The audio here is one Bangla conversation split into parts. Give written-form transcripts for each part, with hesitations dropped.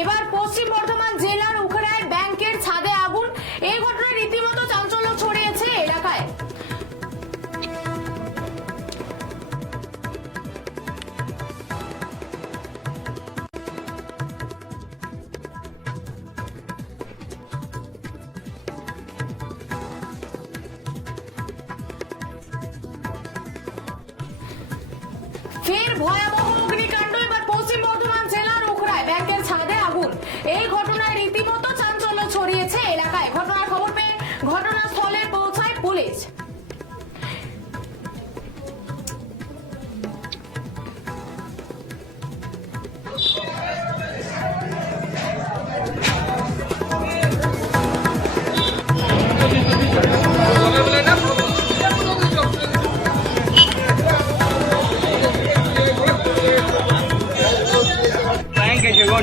এবার পশ্চিম বর্ধমান জেলার উখড়ায় ব্যাংকের ছাদে আগুন। এই ঘটনায় রীতিমতো চাঞ্চল্য ছড়িয়েছে এলাকায়। ফের ভয়াবহ অগ্নিকাণ্ড। এবার পশ্চিম বর্ধমান জেলার উখড়ায় ব্যাংকের ছাদে আগুন। এই ঘটনায় রীতিমতো চাঞ্চল্য ছড়িয়েছে এলাকায়। ঘটনার খবর পেয়ে ঘটনাস্থলে পৌঁছায় পুলিশ।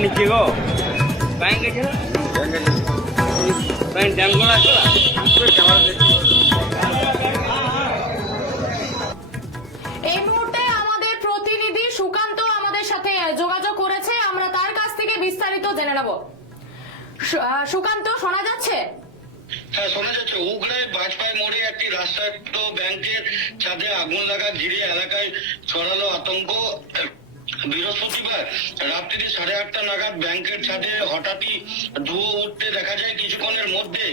नीचे गो बैंक बैंक डैम এই মুহূর্তে আমাদের প্রতিনিধি সুকান্ত আমাদের সাথে যোগাযোগ করেছে, আমরা তার কাছ থেকে বিস্তারিত জেনে নেব। সুকান্ত, শোনা যাচ্ছে? হ্যাঁ, শোনা যাচ্ছে। উগড়ায় বাজপাই মোড়ে একটি রাস্তায় ব্যাংকের ছাদে আগুন লাগা ঘিরে এলাকায় ছড়ালো আতঙ্ক। বৃহস্পতিবার রাত্রি 8:30 নাগাদ ব্যাংকের ছাদে হঠাৎই ধুয়ো উঠতে দেখা যায়। কিছুক্ষণের মধ্যে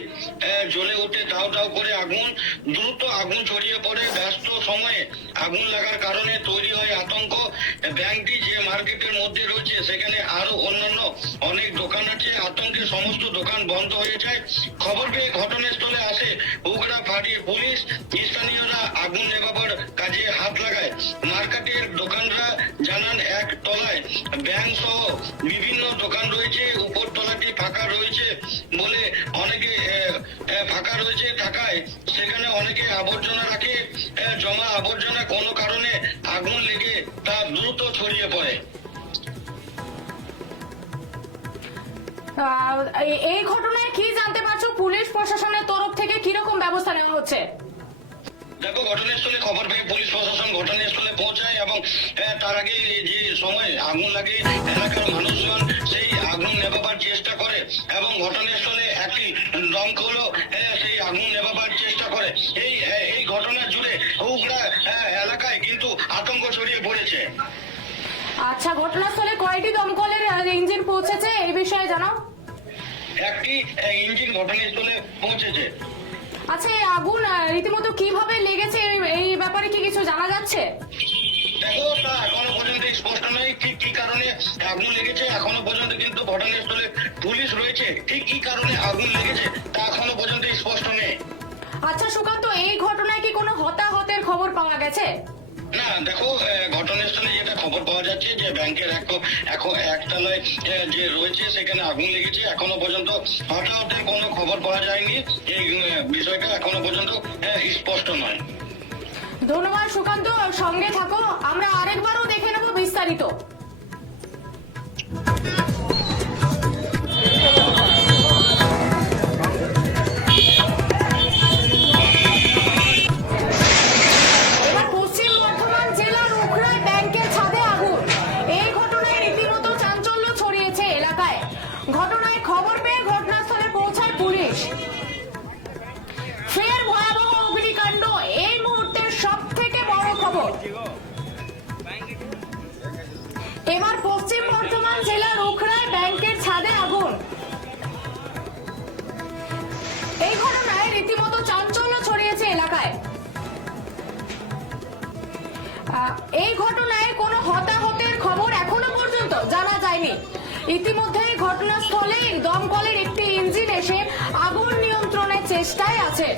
জ্বলে উঠে দাউ দাউ করে আগুন। দ্রুত আগুন ছড়িয়ে পড়ে। ব্যস্ত সময়ে আগুন লাগার কারণে তৈরি হয় আতঙ্ক। ব্যাংকটি যে মার্কেটের মধ্যে রয়েছে সেখানে আরো অন্যান্য অনেক দোকান আছে। আতঙ্কে সমস্ত দোকান বন্ধ হয়ে যায়। খবর পেয়ে ঘটনাস্থলে আসে উগড়া ফাঁড়ির পুলিশ। স্থানীয়রা আগুন নেভাবার কাজে হাত লাগায়। মার্কেটের দোকানরা জানান এক তলায় ব্যাংক সহ বিভিন্ন দোকান রয়েছে। উপর তলাটি ফাঁকা রয়েছে বলে অনেকে ফাঁকা রয়েছে থাকায় সেখানে অনেকে আবর্জনা রাখে। জমা আবর্জনা কোনো কারণে আগুন লেগে তা দ্রুত ছড়িয়ে পড়ে। এই ঘটনায় কি জানতে পারছো? পুলিশ প্রশাসনের তরফ থেকে কিরকম ব্যবস্থা নেওয়া হচ্ছে? দেখো, ঘটনাস্থলে খবর পেয়ে পুলিশ প্রশাসন ঘটনাস্থলে পৌঁছায় এবং তার আগে যে সময় আগুন লাগে এলাকার মানুষজন সেই আগুন নেভাবার চেষ্টা করে এবং ঘটনাস্থলে একটি দমকলও সেই আগুন নেভাবার চেষ্টা করে। এই ঘটনা জুড়ে উগড়া এলাকায় কিন্তু আতঙ্ক ছড়িয়ে পড়েছে। আচ্ছা, ঘটনাস্থলে কয়টি দমকলের ইঞ্জিন পৌঁছেছে এই বিষয়ে জানাও। একটি ইঞ্জিন ঘটনাস্থলে পৌঁছেছে। আচ্ছা, এই আগুন রীতিমতো কিভাবে লেগেছে এই ব্যাপারে কি কিছু জানা যাচ্ছে? দেখো, তা এখনো পর্যন্ত স্পষ্ট নয় ঠিক কি কারণে আগুন লেগেছে। এখনো পর্যন্ত কিন্তু ঘটনাস্থলে পুলিশ রয়েছে। ঠিক কি কারণে আগুন লেগেছে তা এখনো পর্যন্ত স্পষ্ট নেই। আচ্ছা সুকান্ত, এই ঘটনায় কি কোনো হতাহতের খবর পাওয়া গেছে? না, দেখো, ঘটনাস্থলে যেটা খবর পাওয়া যাচ্ছে যে ব্যাংকের একতলায় যে রয়েছে সেখানে আগুন লেগেছে। এখনো পর্যন্ত হতাহতের কোনো খবর পাওয়া যায়নি। এই বিষয়টা এখনো পর্যন্ত স্পষ্ট নয়। ধন্যবাদ সুকান্ত, সঙ্গে থাকো, আমরা আরেকবারও দেখে নেব বিস্তারিত। ঘটনায় খবর পেয়ে ঘটনাস্থলে পৌঁছায় পুলিশ। ফের ভয়াবহ অগ্নিকাণ্ড। এই মুহূর্তের সব থেকে বড় খবর। এবার পশ্চিম বর্ধমান জেলার উখড়ায় ব্যাংকের ছাদে আগুন। এই ঘটনায় রীতিমতো চাঞ্চল্য ছড়িয়েছে এলাকায়। এই ঘটনায় কোনো হতাহতের খবর এখনো পর্যন্ত জানা যায়নি। ইতিমধ্যেই ঘটনাস্থলে দমকলের একটি ইঞ্জিন এসে আগুন নিয়ন্ত্রণের চেষ্টায় আছে।